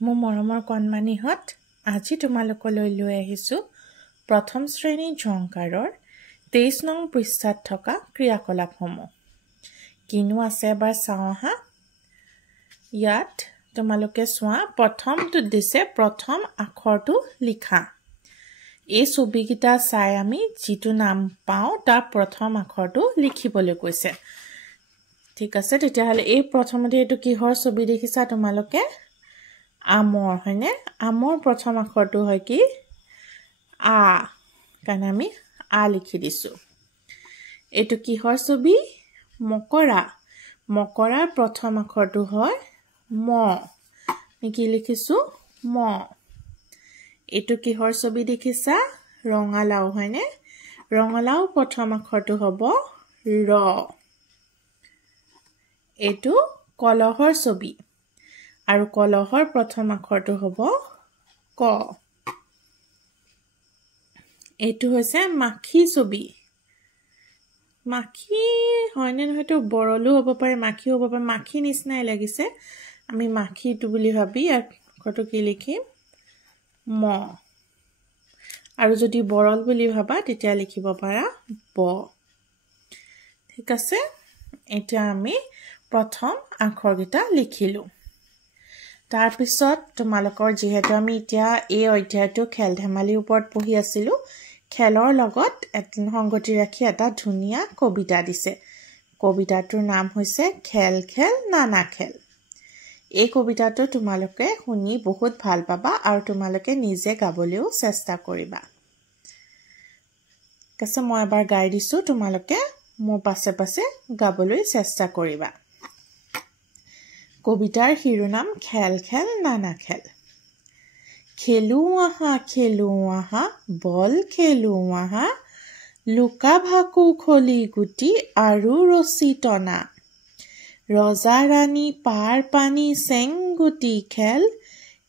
মোৰ মৰমৰ কণমানিহঁত আজি তোমালোকলৈ লৈ আহিছোঁ প্ৰথম শ্ৰেণী ঝংকাৰৰ 23 নং পৃষ্ঠাত থকা ক্ৰিয়াকলাপসমূহ কিনো আছে এবাৰ চাওঁ আহা ইয়াত তোমালোকে চোৱা প্ৰথমটো দিছে প্ৰথম আখৰটো লিখা এই ছবিকিটা চাই আমি যিটো নাম পাওঁ তাৰ প্ৰথম আখৰটো লিখিবলৈ কৈছে ঠিক আছে তেতিয়াহলে এই প্ৰথমতে এটো কিহৰ ছবি দেখিছা তোমালোকে আমৰ হয়নে আমৰ প্ৰথম আখৰটো হয় কি আ কাৰণ আমি আ লিখি দিছো এটো কিহৰ ছবি মকৰা মকৰাৰ প্ৰথম আখৰটো হয় ম কি লিখিছো ম এটো কিহৰ ছবি দেখিছা ৰঙালাও হয়নে ৰঙালাও প্ৰথম আখৰটো হ'ব ৰ এটো কলহৰ ছবি আৰু কলহৰ প্ৰথম আখৰটো হ'ব ক এটো হৈছে মাখি ছবি মাখি হয়নে নহয়তো বৰলো হ'ব পাৰে মাখি হ'ব পাৰে মাখি নিচিনাই লাগিছে আমি মাখিটো বুলি ভাবি আখৰটো কি লিখিম ম আৰু যদি বৰল বুলি ভাবা তেতিয়া লিখিব পাৰা ব ঠিক আছে এটা আমি প্ৰথম আখৰগিটা লিখিলো তাৰ পিছত তোমালোকৰ যেহেতু আমি এতিয়া এই অধ্যায়টো খেল ধেমালিৰ ওপৰত পঢ়ি আছিলো খেলৰ লগত সংগতি ৰাখি এটা ধুনিয়া কবিতা দিছে কবিতাটোৰ নাম হৈছে খেল খেল নানা খেল এই কবিতাটো তোমালোকে শুনি বহুত ভাল পাবা আৰু তোমালোকে নিজে গাবলৈও চেষ্টা কৰিবা কাছে মই এবাৰ গাই দিছো তোমালোকে মোৰ পাছে পাছে গাবলৈ চেষ্টা কৰিবা কবিতাৰ শিৰোনাম খেল খেল নানা খেল খেলু আহা বল খেলু আহা লুকা ভাকু খলি গুটি আৰু ৰছী টনা ৰজা ৰাণী পাৰ পানী চেংগুটি খেল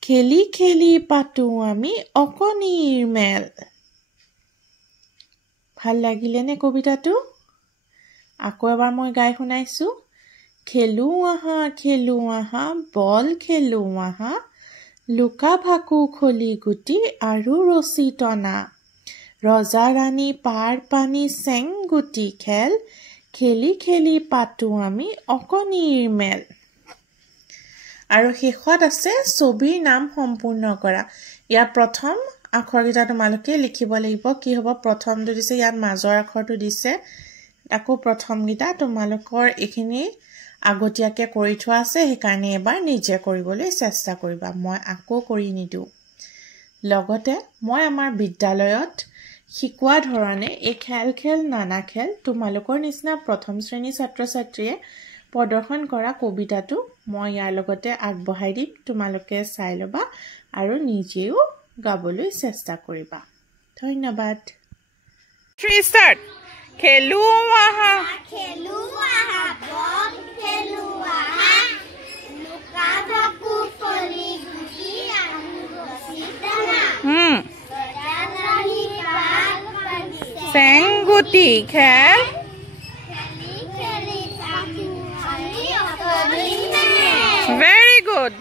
খেলি খেলি পাতো আমি অকণিৰ মেল ভাল লাগিলে নে কবিতাটো আকৌ এবাৰ মই গাই শুনাইছো খেলু আহা বল খেলু আহা লুকা ভাকু খলি গুটি আৰু ৰছী টনা ৰজা ৰাণী পাৰ পানী চেংগুটি খেল খেলি খেলি পাতো আমি অকণিৰ মেল আৰু শেষত আছে ছবিৰ নাম সম্পূৰ্ণ কৰা ইয়াৰ প্ৰথম আখৰগিটা তোমালোকে লিখিব লাগিব কি হ'ব প্ৰথমটো দিছে ইয়াত মাজৰ আখৰটো দিছে আকৌ প্ৰথম গিটা তোমালোকৰ এখিনি আগতীয়াকে কৰি থোৱা আছে হেকাৰণে এবাৰ নিজে কৰিবলৈ চেষ্টা কৰিবা মই আকৌ কৰি নিদু লগতে মই আমাৰ বিদ্যালয়ত শিকোৱা ধৰণে এই খেল খেল নানা খেল তোমালোকৰ নিচিনা প্ৰথম শ্ৰেণী ছাত্ৰ-ছাত্ৰীয়ে প্ৰদৰ্শন কৰা কবিতাটো মই ইয়াৰ লগতে আগবঢ়াই দিম তোমালোকে চাই লবা আৰু নিজেও গাবলৈ চেষ্টা কৰিবা ধন্যবাদ 3 start খেলু আহা বল খেলু আহা লুকা ভাকু খলি গুটি আৰু ৰছী টনা ৰজা ৰাণী পাৰ পানী চেংগুটি খেল খেলি খেলি পাতো আমি অকণিৰ মেল very good